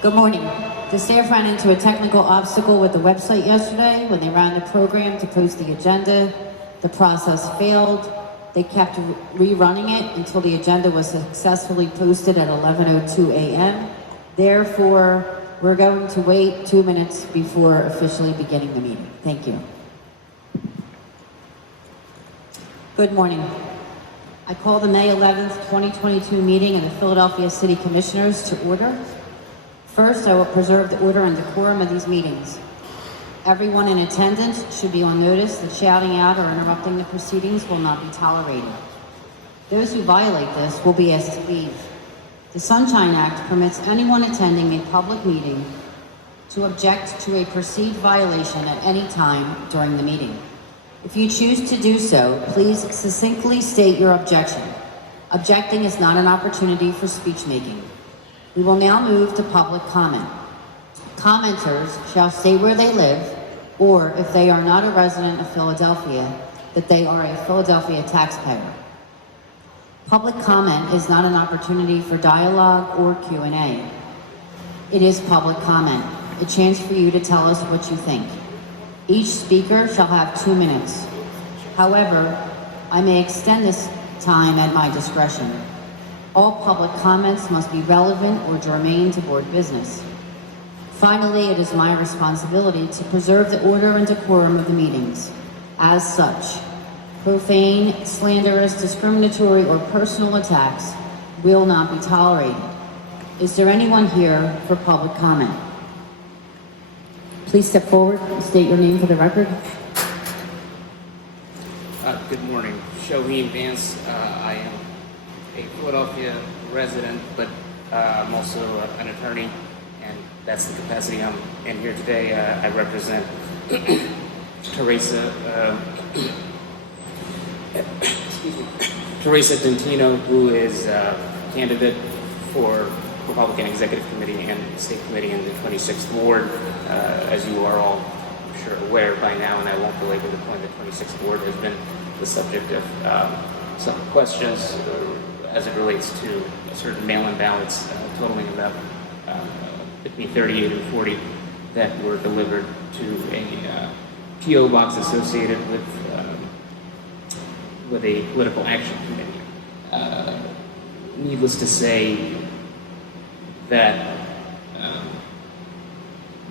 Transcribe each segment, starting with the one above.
Good morning. The staff ran into a technical obstacle with the website yesterday when they ran the program to post the agenda. The process failed. They kept rerunning it until the agenda was successfully posted at 11:02 a.m. Therefore, we're going to wait 2 minutes before officially beginning the meeting. Thank you. Good morning. I call the May 11th, 2022 meeting of the Philadelphia City Commissioners to order. First, I will preserve the order and decorum of these meetings. Everyone in attendance should be on notice that shouting out or interrupting the proceedings will not be tolerated. Those who violate this will be asked to leave. The Sunshine Act permits anyone attending a public meeting to object to a perceived violation at any time during the meeting. If you choose to do so, please succinctly state your objection. Objecting is not an opportunity for speech making. We will now move to public comment. Commenters shall say where they live, or if they are not a resident of Philadelphia, that they are a Philadelphia taxpayer. Public comment is not an opportunity for dialogue or Q&A. It is public comment, a chance for you to tell us what you think. Each speaker shall have 2 minutes. However, I may extend this time at my discretion. All public comments must be relevant or germane to board business. Finally, it is my responsibility to preserve the order and decorum of the meetings. As such, profane, slanderous, discriminatory, or personal attacks will not be tolerated. Is there anyone here for public comment? Please step forward and state your name for the record. Good morning. Shohin Vance. I am a Philadelphia resident, but I'm also an attorney, and that's the capacity I'm in here today. I represent Teresa Dintino, who is a candidate for Republican Executive Committee and State Committee in the 26th Ward. As you are all, I'm sure, aware by now, and I won't belabor the point, the 26th Ward has been the subject of some questions as it relates to certain mail-in ballots totaling about between 38 and 40 that were delivered to a P.O. box associated with a political action committee. Needless to say that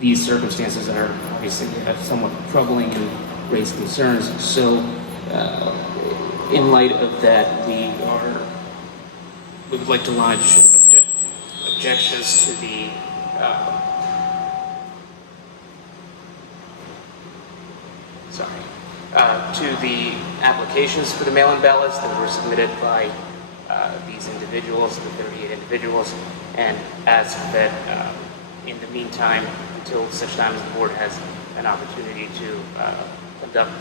these circumstances are obviously somewhat troubling and raise concerns. So in light of that, we would like to lodge objections to the to the applications for the mail-in ballots that were submitted by these individuals, the 38 individuals, and ask that in the meantime, until such time as the board has an opportunity to conduct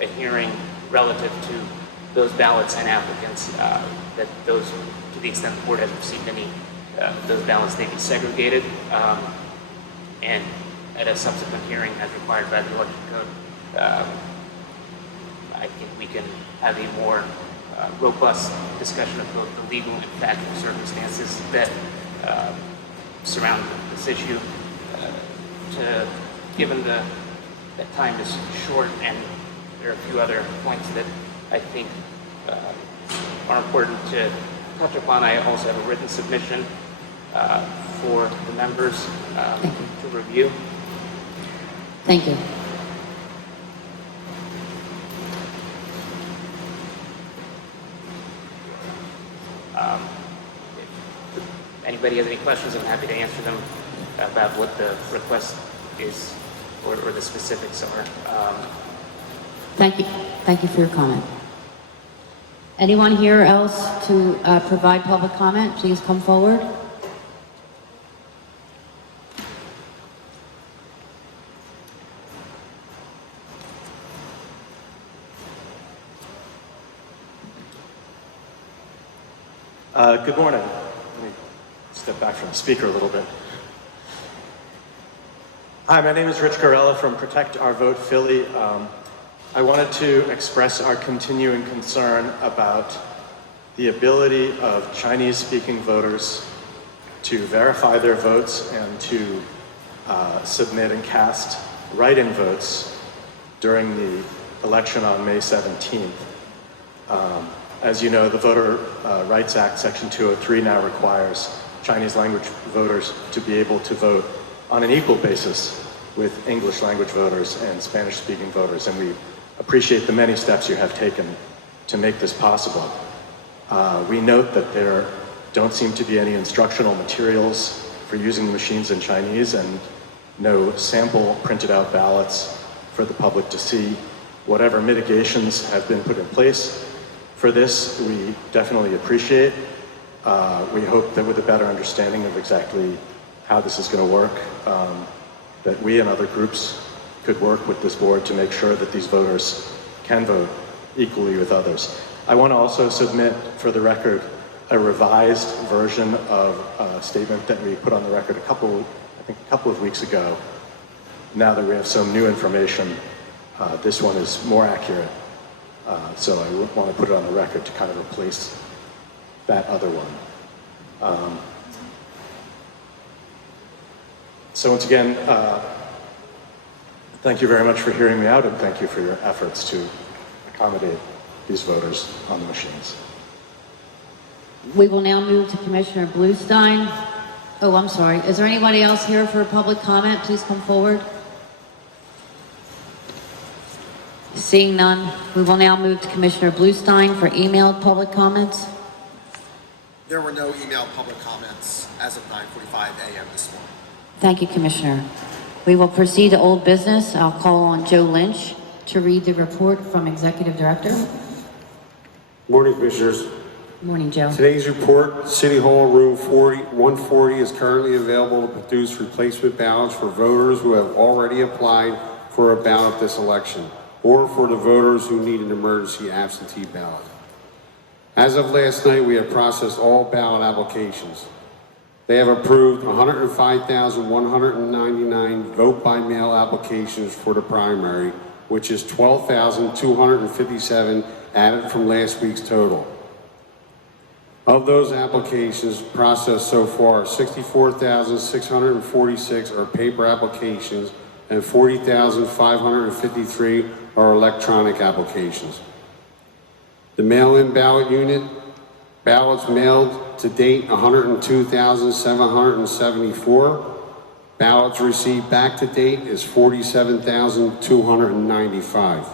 a hearing relative to those ballots and applicants, that those, to the extent the board has received any, those ballots, they be segregated, and at a subsequent hearing as required by the election code, I think we can have a more robust discussion of both the legal and factual circumstances that surround this issue. Given that time is short, and there are a few other points that I think are important to touch upon, I also have a written submission for the members to review. Thank you. If anybody has any questions, I'm happy to answer them about what the request is or the specifics are. Thank you. Thank you for your comment. Anyone here else to provide public comment? Please come forward. Good morning. Let me step back from the speaker a little bit. Hi, my name is Rich Garella from Protect Our Vote Philly. I wanted to express our continuing concern about the ability of Chinese-speaking voters to verify their votes and to submit and cast write-in votes during the election on May 17th. As you know, the Voter Rights Act, Section 203, now requires Chinese language voters to be able to vote on an equal basis with English language voters and Spanish-speaking voters, and we appreciate the many steps you have taken to make this possible. We note that there don't seem to be any instructional materials for using the machines in Chinese and no sample printed out ballots for the public to see. Whatever mitigations have been put in place for this, we definitely appreciate. We hope that with a better understanding of exactly how this is going to work, that we and other groups could work with this board to make sure that these voters can vote equally with others. I want to also submit for the record a revised version of a statement that we put on the record I think a couple of weeks ago. Now that we have some new information, this one is more accurate. So I want to put it on the record to kind of replace that other one. So once again, thank you very much for hearing me out, and thank you for your efforts to accommodate these voters on the machines. We will now move to Commissioner Bluestein. Oh, I'm sorry. Is there anybody else here for a public comment? Please come forward. Seeing none, we will now move to Commissioner Bluestein for emailed public comments. There were no emailed public comments as of 9:45 a.m. this morning. Thank you, Commissioner. We will proceed to old business. I'll call on Joe Lynch to read the report from Executive Director. Morning, Commissioners. Morning, Joe. Today's report, City Hall Room 140 is currently available to produce replacement ballots for voters who have already applied for a ballot this election, or for the voters who need an emergency absentee ballot. As of last night, we have processed all ballot applications. They have approved 105,199 vote-by-mail applications for the primary, which is 12,257 added from last week's total. Of those applications processed so far, 64,646 are paper applications and 40,553 are electronic applications. The mail-in ballot unit, ballots mailed to date 102,774. Ballots received back to date is 47,295.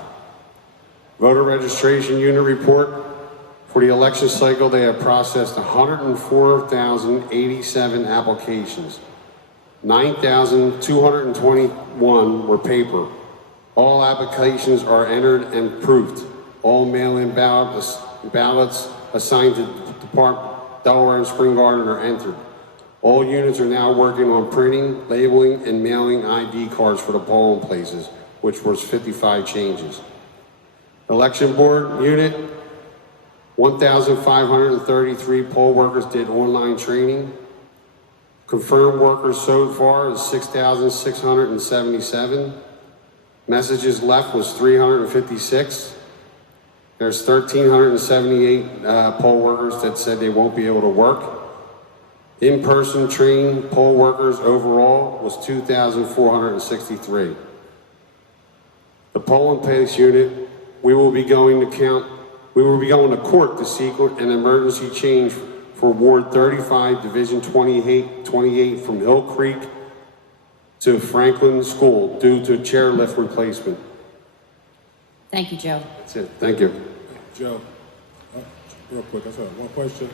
Voter registration unit report. For the election cycle, they have processed 104,087 applications. 9,221 were paper. All applications are entered and proofed. All mail-in ballots assigned to Delaware and Spring Garden are entered. All units are now working on printing, labeling, and mailing ID cards for the polling places, which was 55 changes. Election board unit, 1,533 poll workers did online training. Confirmed workers so far is 6,677. Messages left was 356. There's 1,378 poll workers that said they won't be able to work. In-person trained poll workers overall was 2,463. The polling place unit, we will be going to court to seek an emergency change for Ward 35, Division 28 from Hill Creek to Franklin School due to chairlift replacement. Thank you, Joe. That's it. Thank you. Joe, real quick, I just have one question.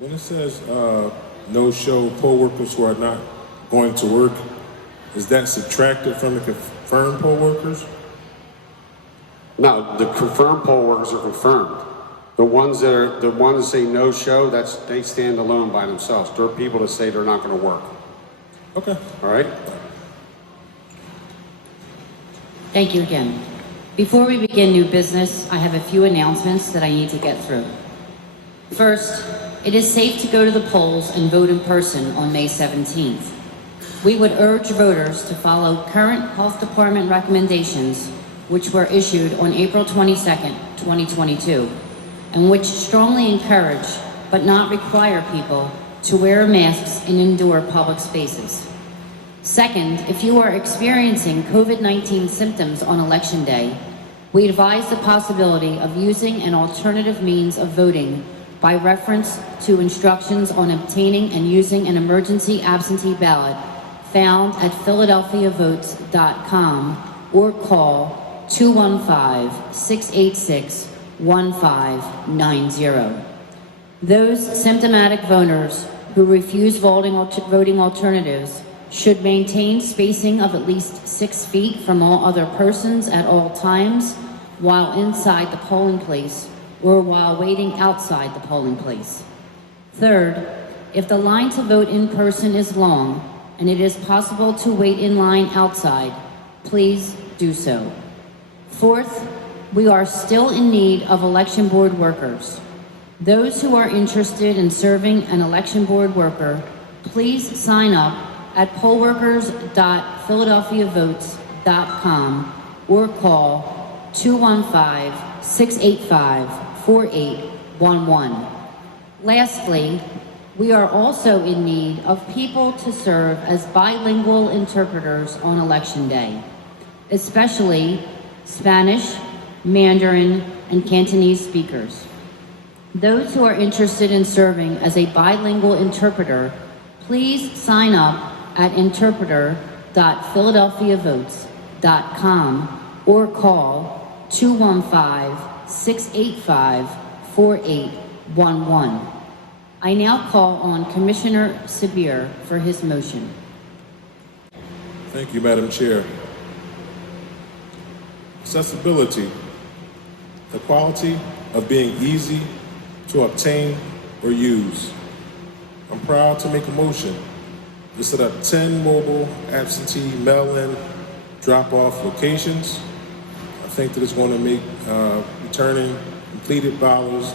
When it says no-show poll workers who are not going to work, is that subtracted from the confirmed poll workers? No, the confirmed poll workers are confirmed. The ones that say no-show, they stand alone by themselves. There are people that say they're not going to work. Okay. All right? Thank you again. Before we begin new business, I have a few announcements that I need to get through. First, it is safe to go to the polls and vote in person on May 17th. We would urge voters to follow current health department recommendations, which were issued on April 22nd, 2022, and which strongly encourage, but not require people to wear masks in indoor public spaces. Second, if you are experiencing COVID-19 symptoms on Election Day, we advise the possibility of using an alternative means of voting by reference to instructions on obtaining and using an emergency absentee ballot found at philadelphiavotes.com or call 215-686-1590. Those symptomatic voters who refuse voting alternatives should maintain spacing of at least 6 feet from all other persons at all times while inside the polling place or while waiting outside the polling place. Third, if the line to vote in person is long and it is possible to wait in line outside, please do so. Fourth, we are still in need of election board workers. Those who are interested in serving an election board worker, please sign up at pollworkers.philadelphiavotes.com or call 215-685-4811. Lastly, we are also in need of people to serve as bilingual interpreters on Election Day, especially Spanish, Mandarin, and Cantonese speakers. Those who are interested in serving as a bilingual interpreter, please sign up at interpreter.philadelphiavotes.com or call 215-685-4811. I now call on Commissioner Sabir for his motion. Thank you, Madam Chair. Accessibility, the quality of being easy to obtain or use. I'm proud to make a motion to set up 10 mobile absentee mail-in drop-off locations. I think that it's going to make returning completed ballots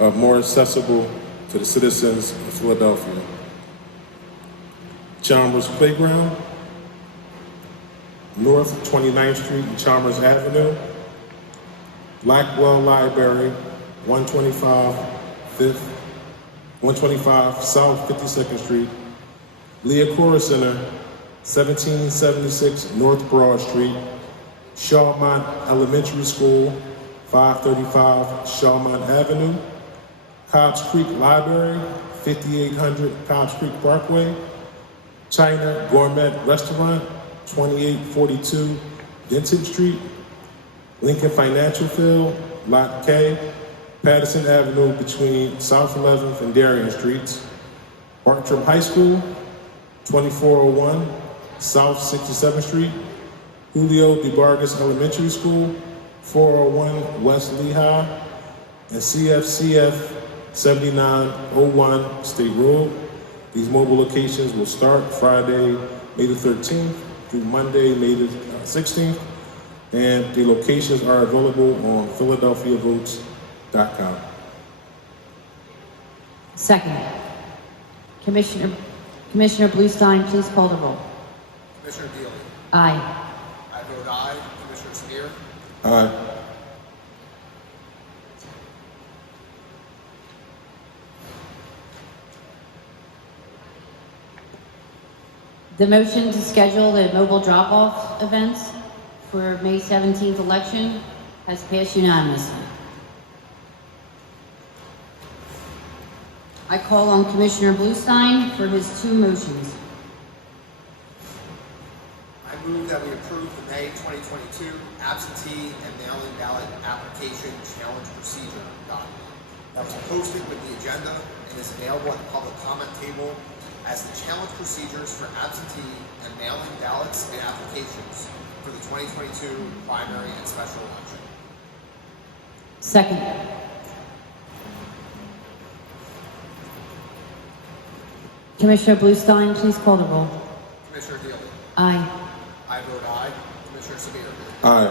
more accessible to the citizens of Philadelphia. Chalmers Playground, North 29th Street and Chalmers Avenue, Blackwell Library, 125 South 52nd Street, Leocora Center, 1776 North Broad Street, Shawmont Elementary School, 535 Shawmont Avenue, Cobbs Creek Library, 5800 Cobbs Creek Parkway, China Gourmet Restaurant, 2842 Denton Street, Lincoln Financial Field, Lot K, Patterson Avenue between South 11th and Darien Streets, Bartram High School, 2401 South 67th Street, Julio De Vargas Elementary School, 401 West Lehigh, and CFCF 7901 State Road. These mobile locations will start Friday, May the 13th through Monday, May the 16th, and the locations are available on philadelphiavotes.com. Second. Commissioner Bluestein, please call the roll. Commissioner Deeley. Aye. I vote aye. Commissioner Sabir. Aye. The motion to schedule the mobile drop-off events for May 17th election has passed unanimously. I call on Commissioner Bluestein for his two motions. I move that we approve the May 2022 absentee and mail-in ballot application challenge procedure document that was posted with the agenda and is available at the public comment table as the challenge procedures for absentee and mail-in ballots and applications for the 2022 primary and special election. Second. Commissioner Bluestein, please call the roll. Commissioner Deeley. Aye. I vote aye. Commissioner Sabir. Aye.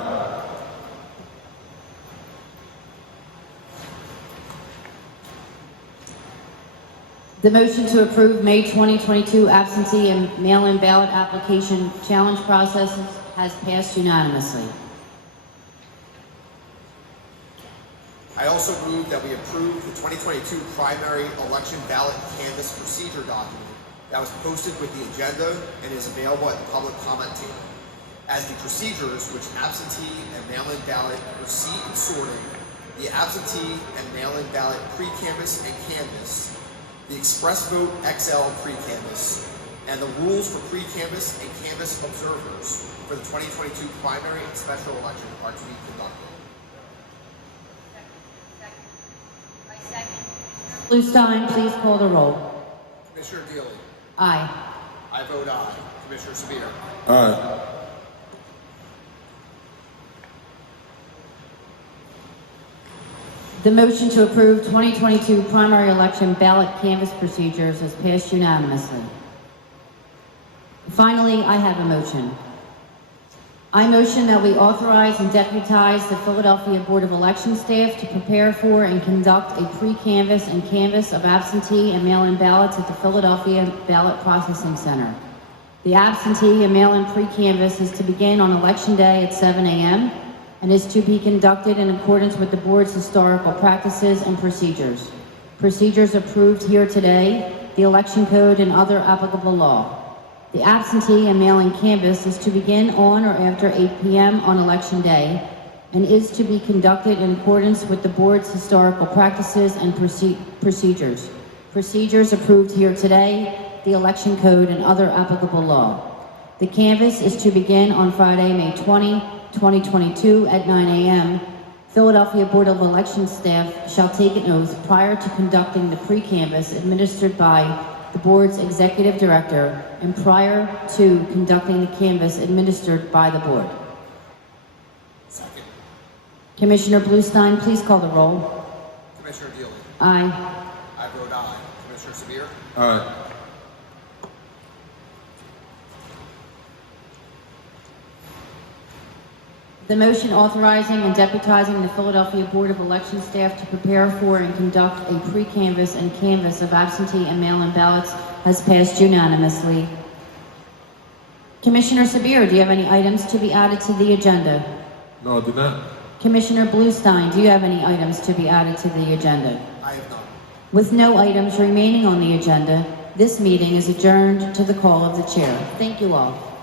The motion to approve May 2022 absentee and mail-in ballot application challenge processes has passed unanimously. I also move that we approve the 2022 primary election ballot canvass procedure document that was posted with the agenda and is available at the public comment table. As the procedures which absentee and mail-in ballot receipt and sorting, the absentee and mail-in ballot pre-canvass and canvass, the express vote XL pre-canvass, and the rules for pre-canvass and canvass observers for the 2022 primary and special election are to be conducted. Bluestein, please call the roll. Commissioner Deeley. Aye. I vote aye. Commissioner Sabir. Aye. The motion to approve 2022 primary election ballot canvass procedures has passed unanimously. Finally, I have a motion. I motion that we authorize and deputize the Philadelphia Board of Election staff to prepare for and conduct a pre-canvass and canvass of absentee and mail-in ballots at the Philadelphia Ballot Processing Center. The absentee and mail-in pre-canvass is to begin on Election Day at 7 a.m. and is to be conducted in accordance with the board's historical practices and procedures. Procedures approved here today, the election code and other applicable law. The absentee and mail-in canvass is to begin on or after 8 p.m. on Election Day and is to be conducted in accordance with the board's historical practices and procedures. Procedures approved here today, the election code and other applicable law. The canvass is to begin on Friday, May 20, 2022 at 9 a.m. Philadelphia Board of Election staff shall take an oath prior to conducting the pre-canvass administered by the board's executive director and prior to conducting the canvass administered by the board. Second. Commissioner Bluestein, please call the roll. Commissioner Deeley. Aye. I vote aye. Commissioner Sabir. Aye. The motion authorizing and deputizing the Philadelphia Board of Election staff to prepare for and conduct a pre-canvass and canvass of absentee and mail-in ballots has passed unanimously. Commissioner Sabir, do you have any items to be added to the agenda? No, I do not. Commissioner Bluestein, do you have any items to be added to the agenda? I have none. With no items remaining on the agenda, this meeting is adjourned to the call of the chair. Thank you all.